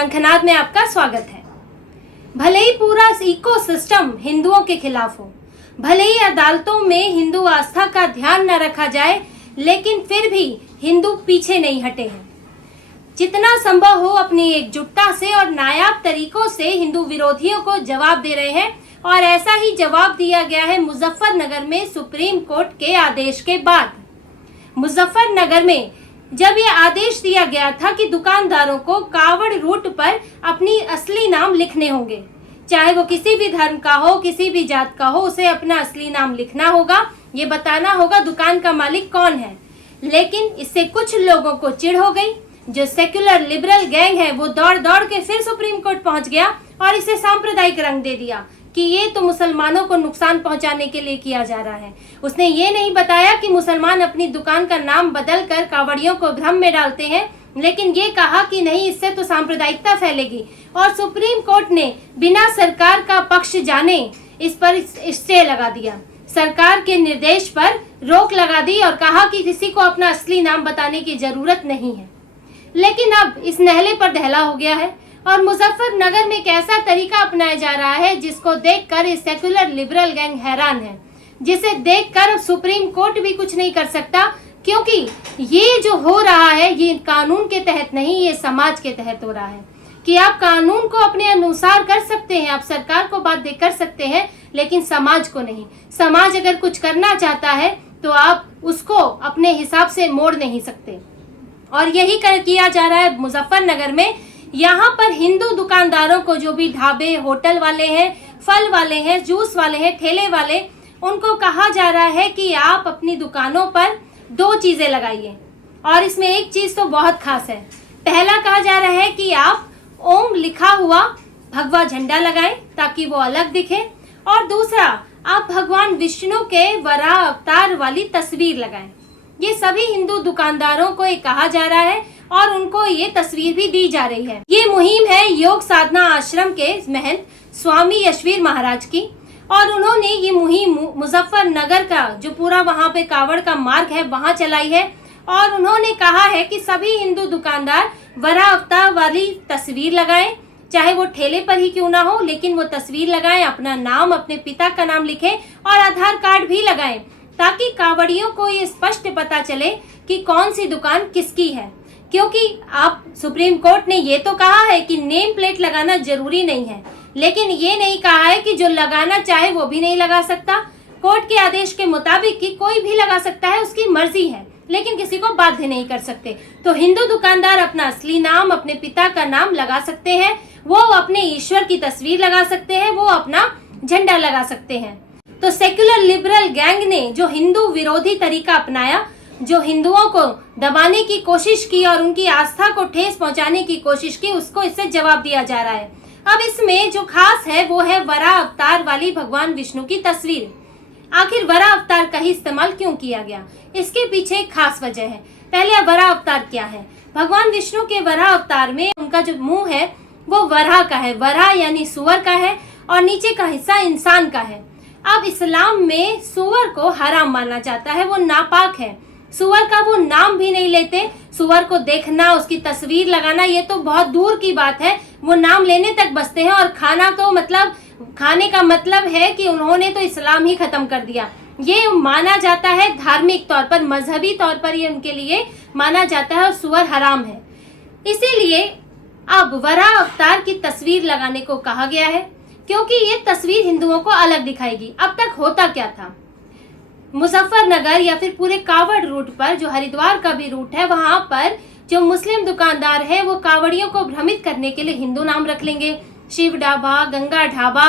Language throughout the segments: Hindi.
शंखनाद में आपका स्वागत है। भले ही पूरा इकोसिस्टम हिंदुओं के खिलाफ हो, भले ही अदालतों में हिंदू आस्था का ध्यान न रखा जाए, लेकिन फिर भी हिंदू पीछे नहीं हटे हैं। जितना संभव हो अपनी एकजुटता से और नायाब तरीकों से हिंदू विरोधियों को जवाब दे रहे हैं, और ऐसा ही जवाब दिया गया है मुजफ्फरनगर में सुप्रीम कोर्ट के आदेश के बाद। मुजफ्फरनगर में जब ये आदेश दिया गया था कि दुकानदारों को कावड़ रूट पर अपनी असली नाम लिखने होंगे, चाहे वो किसी भी धर्म का हो, किसी भी जात का हो, उसे अपना असली नाम लिखना होगा, ये बताना होगा दुकान का मालिक कौन है। लेकिन इससे कुछ लोगों को चिढ़ हो गई। जो सेक्युलर लिबरल गैंग है वो दौड़ दौड़ के फिर सुप्रीम कोर्ट पहुंच गया और इसे सांप्रदायिक रंग दे दिया कि ये तो मुसलमानों को नुकसान पहुंचाने के लिए किया जा रहा है। उसने ये नहीं बताया कि मुसलमान अपनी दुकान का नाम बदल कर कावड़ियों को भ्रम में डालते हैं, लेकिन ये कहा कि नहीं, इससे तो सांप्रदायिकता फैलेगी। और सुप्रीम कोर्ट ने बिना सरकार का पक्ष जाने इस पर स्टे लगा दिया, सरकार के निर्देश पर रोक लगा दी और कहा कि किसी को अपना असली नाम बताने की जरूरत नहीं है। लेकिन अब इस नहले पर दहला हो गया है और मुजफ्फरनगर में एक ऐसा तरीका अपनाया जा रहा है जिसको देखकर इस सेक्युलर लिबरल गैंग हैरान है, जिसे देखकर सुप्रीम कोर्ट भी कुछ नहीं कर सकता, क्योंकि ये जो हो रहा है ये कानून के तहत नहीं, ये समाज के तहत हो रहा है। कि आप कानून को अपने अनुसार कर सकते हैं, आप सरकार को बाध्य कर सकते हैं, लेकिन समाज को नहीं। समाज अगर कुछ करना चाहता है तो आप उसको अपने हिसाब से मोड़ नहीं सकते, और यही किया जा रहा है मुजफ्फरनगर में। यहाँ पर हिंदू दुकानदारों को, जो भी ढाबे होटल वाले हैं, फल वाले हैं, जूस वाले हैं, ठेले वाले, उनको कहा जा रहा है कि आप अपनी दुकानों पर 2 चीजें लगाइए, और इसमें एक चीज तो बहुत खास है। पहला कहा जा रहा है कि आप ओम लिखा हुआ भगवा झंडा लगाएं ताकि वो अलग दिखे, और दूसरा आप भगवान विष्णु के वराह अवतार वाली तस्वीर लगाएं। ये सभी हिंदू दुकानदारों को ये कहा जा रहा है और उनको ये तस्वीर भी दी जा रही है। ये मुहिम है योग साधना आश्रम के महंत स्वामी यशवीर महाराज की, और उन्होंने ये मुहिम मुजफ्फरनगर का जो पूरा वहाँ पे कावड़ का मार्ग है वहाँ चलाई है, और उन्होंने कहा है कि सभी हिंदू दुकानदार वराह अवतार वाली तस्वीर लगाएं, चाहे वो ठेले पर ही क्यों ना हो, लेकिन वो तस्वीर लगाएं, अपना नाम, अपने पिता का नाम लिखें और आधार कार्ड भी लगाएं, ताकि कावड़ियों को ये स्पष्ट पता चले कि कौन सी दुकान किसकी है। क्योंकि आप सुप्रीम कोर्ट ने ये तो कहा है कि नेम प्लेट लगाना जरूरी नहीं है, लेकिन ये नहीं कहा है कि जो लगाना चाहे वो भी नहीं लगा सकता। कोर्ट के आदेश के मुताबिक कि कोई भी लगा सकता है, उसकी मर्जी है, लेकिन किसी को बाध्य नहीं कर सकते। तो हिंदू दुकानदार अपना असली नाम, अपने पिता का नाम लगा सकते हैं, वो अपने ईश्वर की तस्वीर लगा सकते हैं, वो अपना झंडा लगा सकते हैं। तो सेक्युलर लिबरल गैंग ने जो हिंदू विरोधी तरीका अपनाया, जो हिंदुओं को दबाने की कोशिश की और उनकी आस्था को ठेस पहुंचाने की कोशिश की, उसको इससे जवाब दिया जा रहा है। अब इसमें जो खास है वो है वराह अवतार वाली भगवान विष्णु की तस्वीर। आखिर वराह अवतार का ही इस्तेमाल क्यों किया गया, इसके पीछे एक खास वजह है। पहले वराह अवतार क्या है? भगवान विष्णु के वराह अवतार में उनका जो मुंह है वो वराह का है, वराह यानी सुअर का है, और नीचे का हिस्सा इंसान का है। अब इस्लाम में सुअर को हराम माना जाता है, वो नापाक है। सुअर का वो नाम भी नहीं लेते। सुअर को देखना, उसकी तस्वीर लगाना, ये तो बहुत दूर की बात है, वो नाम लेने तक बसते हैं। और खाना तो मतलब खाने का मतलब है कि उन्होंने तो इस्लाम ही खत्म कर दिया। ये माना जाता है धार्मिक तौर पर, मजहबी तौर पर ये उनके लिए माना जाता है, और सुअर हराम है। इसीलिए अब वराह अवतार की तस्वीर लगाने को कहा गया है, क्योंकि ये तस्वीर हिंदुओं को अलग दिखाएगी। अब तक होता क्या था, मुजफ्फरनगर या फिर पूरे कावड़ रूट पर, जो हरिद्वार का भी रूट है, वहां पर जो मुस्लिम दुकानदार है वो कावड़ियों को भ्रमित करने के लिए हिंदू नाम रख लेंगे। शिव ढाबा, गंगा ढाबा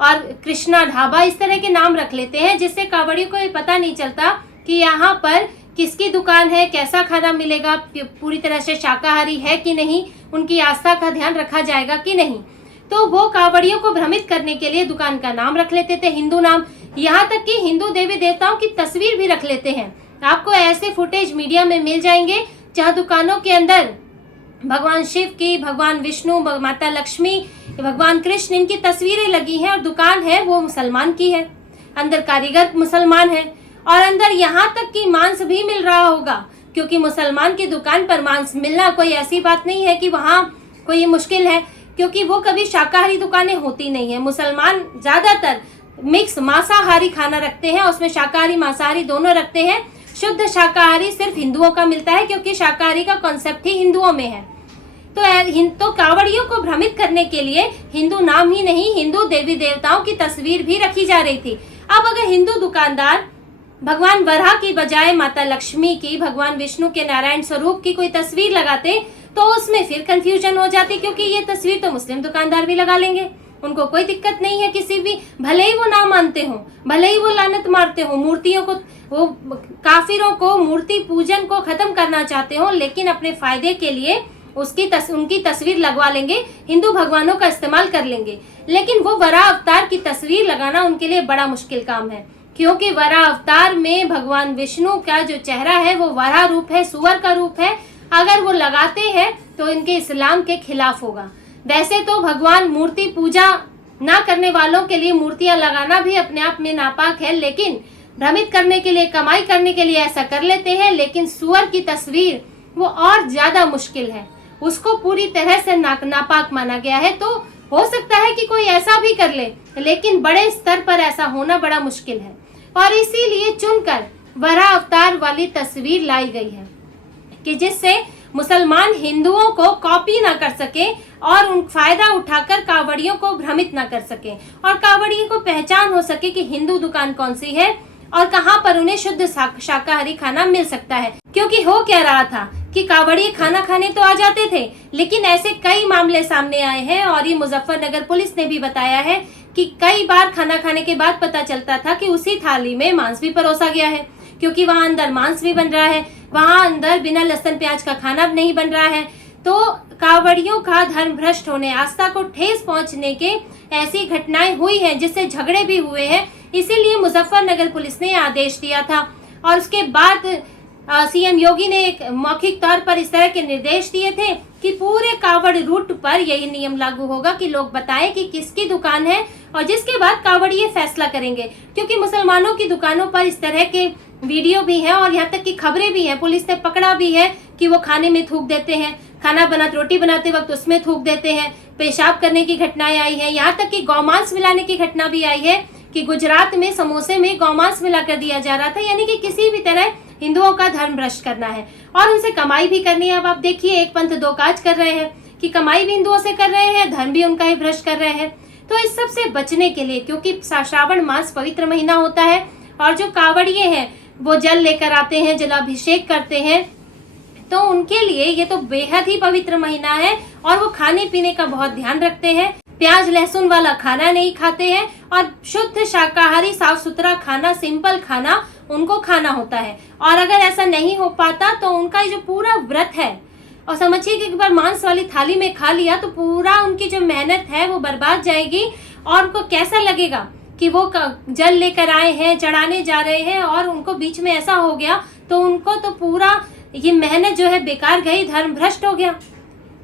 और कृष्णा ढाबा, इस तरह के नाम रख लेते हैं, जिससे कावड़ियों को ये पता नहीं चलता कि यहाँ पर किसकी दुकान है, कैसा खाना मिलेगा, पूरी तरह से शाकाहारी है कि नहीं, उनकी आस्था का ध्यान रखा जाएगा कि नहीं। तो वो कावड़ियों को भ्रमित करने के लिए दुकान का नाम रख लेते थे, हिंदू नाम। यहाँ तक कि हिंदू देवी देवताओं की तस्वीर भी रख लेते हैं। आपको ऐसे फुटेज मीडिया में मिल जाएंगे जहाँ दुकानों के अंदर भगवान शिव की, भगवान विष्णु, माता लक्ष्मी, भगवान कृष्ण, इनकी तस्वीरें लगी हैं, और दुकान है वो मुसलमान की है, अंदर कारीगर मुसलमान है, और अंदर यहाँ तक कि मांस भी मिल रहा होगा, क्योंकि मुसलमान की दुकान पर मांस मिलना कोई ऐसी बात नहीं है कि वहाँ कोई मुश्किल है, क्योंकि वो कभी शाकाहारी दुकानें होती नहीं है। मुसलमान ज्यादातर मिक्स मांसाहारी खाना रखते हैं, उसमें शाकाहारी मांसाहारी दोनों रखते हैं। शुद्ध शाकाहारी सिर्फ हिंदुओं का मिलता है, क्योंकि शाकाहारी का कॉन्सेप्ट ही हिंदुओं में है। तो कांवड़ियों को भ्रमित करने के लिए हिंदू नाम ही नहीं, हिंदू देवी देवताओं की तस्वीर भी रखी जा रही थी। अब अगर हिंदू दुकानदार भगवान वराह की बजाय माता लक्ष्मी की, भगवान विष्णु के नारायण स्वरूप की कोई तस्वीर लगाते तो उसमें फिर कंफ्यूजन हो जाती, क्योंकि ये तस्वीर तो मुस्लिम दुकानदार भी लगा लेंगे, उनको कोई दिक्कत नहीं है किसी भी, भले ही वो ना मानते हो, भले ही वो लानत मारते हो मूर्तियों को, वो काफिरों को मूर्ति पूजन को खत्म करना चाहते हो, लेकिन अपने फायदे के लिए उनकी तस्वीर लगवा लेंगे, हिंदू भगवानों का इस्तेमाल कर लेंगे। लेकिन वो वराह अवतार की तस्वीर लगाना उनके लिए बड़ा मुश्किल काम है, क्योंकि वराह अवतार में भगवान विष्णु का जो चेहरा है वो वराह रूप है, सुअर का रूप है। अगर वो लगाते हैं तो इनके इस्लाम के खिलाफ होगा। वैसे तो भगवान मूर्ति पूजा ना करने वालों के लिए मूर्तियां लगाना भी अपने आप में नापाक है, लेकिन भ्रमित करने के लिए, कमाई करने के लिए ऐसा कर लेते हैं। लेकिन सुअर की तस्वीर वो और ज्यादा मुश्किल है, उसको पूरी तरह से नापाक माना गया है। तो हो सकता है कि कोई ऐसा भी कर ले, लेकिन बड़े स्तर पर ऐसा होना बड़ा मुश्किल है, और इसीलिए चुनकर वराह अवतार वाली तस्वीर लाई गई है कि जिससे मुसलमान हिंदुओं को कॉपी ना कर सके और उन फायदा उठाकर कांवड़ियों को भ्रमित ना कर सके, और कांवड़ियों को पहचान हो सके कि हिंदू दुकान कौन सी है और कहां पर उन्हें शुद्ध शाकाहारी खाना मिल सकता है। क्योंकि हो क्या रहा था कि कांवड़िए खाना खाने तो आ जाते थे, लेकिन ऐसे कई मामले सामने आए हैं, और ये मुजफ्फरनगर पुलिस ने भी बताया है कि कई बार खाना खाने के बाद पता चलता था कि उसी थाली में मांस भी परोसा गया है, क्योंकि वहां अंदर मांस भी बन रहा है, वहां अंदर बिना लहसुन प्याज का खाना नहीं बन रहा है। तो कांवड़ियों का धर्म भ्रष्ट होने, आस्था को ठेस पहुंचने के ऐसी घटनाएं हुई हैं, जिससे झगड़े भी हुए हैं। इसीलिए मुजफ्फरनगर पुलिस ने आदेश दिया था, और उसके बाद सीएम योगी ने एक मौखिक तौर पर इस तरह के निर्देश दिए थे कि पूरे कांवड़ रूट पर यही नियम लागू होगा कि लोग बताएं कि किसकी दुकान है, और जिसके बाद कांवड़ी ये फैसला करेंगे। क्योंकि मुसलमानों की दुकानों पर इस तरह के वीडियो भी हैं, और यहाँ तक कि खबरें भी हैं, पुलिस ने पकड़ा भी है कि वो खाने में थूक देते हैं, रोटी बनाते वक्त उसमें थूक देते हैं, पेशाब करने की घटनाएं आई है, यहाँ तक कि गौमांस मिलाने की घटना भी आई है कि गुजरात में समोसे में गौमांस मिला कर दिया जा रहा था। यानी कि किसी भी तरह हिंदुओं का धर्म भ्रष्ट करना है और उनसे कमाई भी करनी है। अब आप देखिए, एक पंथ दो काज कर रहे हैं कि कमाई भी हिंदुओं से कर रहे हैं, धर्म भी उनका ही भ्रष्ट कर रहे हैं। तो इस सब से बचने के लिए, क्योंकि श्रावण मास पवित्र महीना होता है, और जो कांवड़िए हैं वो जल लेकर आते हैं, जलाभिषेक करते हैं, तो उनके लिए ये तो बेहद ही पवित्र महीना है, और वो खाने पीने का बहुत ध्यान रखते हैं, प्याज लहसुन वाला खाना नहीं खाते हैं, और शुद्ध शाकाहारी साफ सुथरा खाना, सिंपल खाना उनको खाना होता है। और अगर ऐसा नहीं हो पाता तो उनका जो पूरा व्रत है, और समझिए कि एक बार मांस वाली थाली में खा लिया तो पूरा उनकी जो मेहनत है वो बर्बाद जाएगी, और उनको कैसा लगेगा कि वो जल लेकर आए हैं, चढ़ाने जा रहे हैं, और उनको बीच में ऐसा हो गया तो उनको तो पूरा ये मेहनत जो है बेकार गई, धर्म भ्रष्ट हो गया।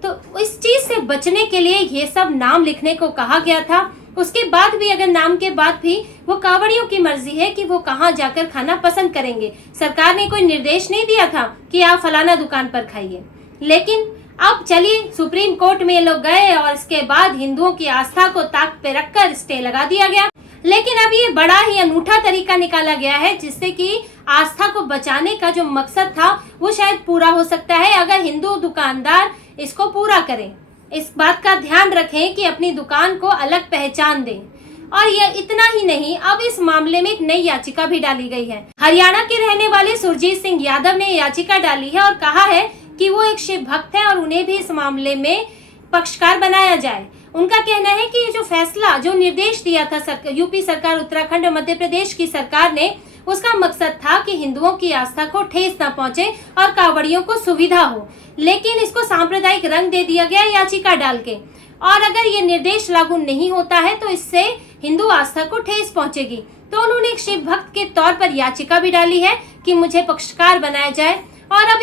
तो इस चीज से बचने के लिए ये सब नाम लिखने को कहा गया था। उसके बाद भी, अगर नाम के बाद भी, वो कांवड़ियों की मर्जी है कि वो कहाँ जाकर खाना पसंद करेंगे। सरकार ने कोई निर्देश नहीं दिया था कि आप फलाना दुकान पर खाइए, लेकिन अब चलिए सुप्रीम कोर्ट में ये लोग गए, और इसके बाद हिंदुओं की आस्था को ताक पे रखकर स्टे लगा दिया गया। लेकिन अब ये बड़ा ही अनूठा तरीका निकाला गया है, जिससे कि आस्था को बचाने का जो मकसद था वो शायद पूरा हो सकता है, अगर हिंदू दुकानदार इसको पूरा करें, इस बात का ध्यान रखें कि अपनी दुकान को अलग पहचान दें। और यह इतना ही नहीं, अब इस मामले में एक नई याचिका भी डाली गई है। हरियाणा के रहने वाले सुरजीत सिंह यादव ने याचिका डाली है और कहा है कि वो एक शिव भक्त है और उन्हें भी इस मामले में पक्षकार बनाया जाए। उनका कहना है कि ये जो फैसला, जो निर्देश दिया था यूपी सरकार, उत्तराखंड और मध्य प्रदेश की सरकार ने, उसका मकसद था कि हिंदुओं की आस्था को ठेस न पहुंचे और कांवड़ियों को सुविधा हो, लेकिन इसको सांप्रदायिक रंग दे दिया गया याचिका डाल के। और अगर ये निर्देश लागू नहीं होता है तो इससे हिंदू आस्था को ठेस पहुंचेगी। तो उन्होंने एक शिव भक्त के तौर पर याचिका भी डाली है कि मुझे पक्षकार बनाया जाए। और अब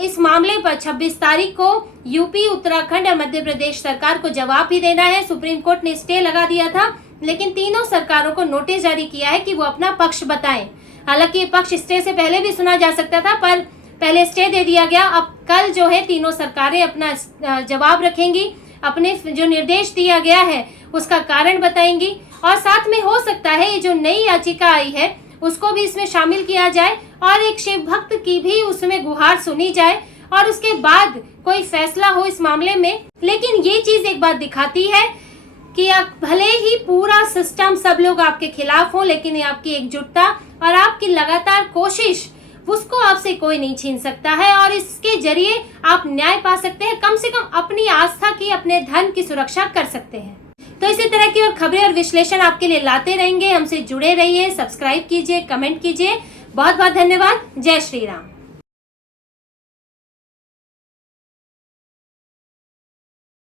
इस मामले पर 26 तारीख को यूपी, उत्तराखंड और मध्य प्रदेश सरकार को जवाब भी देना है। सुप्रीम कोर्ट ने स्टे लगा दिया था, लेकिन तीनों सरकारों को नोटिस जारी किया है कि वो अपना पक्ष बताएं। हालांकि ये पक्ष स्टे से पहले भी सुना जा सकता था, पर पहले स्टे दे दिया गया। अब कल जो है तीनों सरकारें अपना जवाब रखेंगी, अपने जो निर्देश दिया गया है उसका कारण बताएंगी, और साथ में हो सकता है ये जो नई याचिका आई है उसको भी इसमें शामिल किया जाए और एक शिव भक्त की भी उसमें गुहार सुनी जाए और उसके बाद कोई फैसला हो इस मामले में। लेकिन ये चीज एक बात दिखाती है कि भले ही पूरा सिस्टम सब लोग आपके खिलाफ हो, लेकिन ये आपकी एकजुटता और आपकी लगातार कोशिश, उसको आपसे कोई नहीं छीन सकता है और इसके जरिए आप न्याय पा सकते हैं, कम से कम अपनी आस्था की, अपने धर्म की सुरक्षा कर सकते हैं। तो इसी तरह की और खबरें और विश्लेषण आपके लिए लाते रहेंगे। हमसे जुड़े रहिए, सब्सक्राइब कीजिए, कमेंट कीजिए। बहुत बहुत धन्यवाद। जय श्री राम।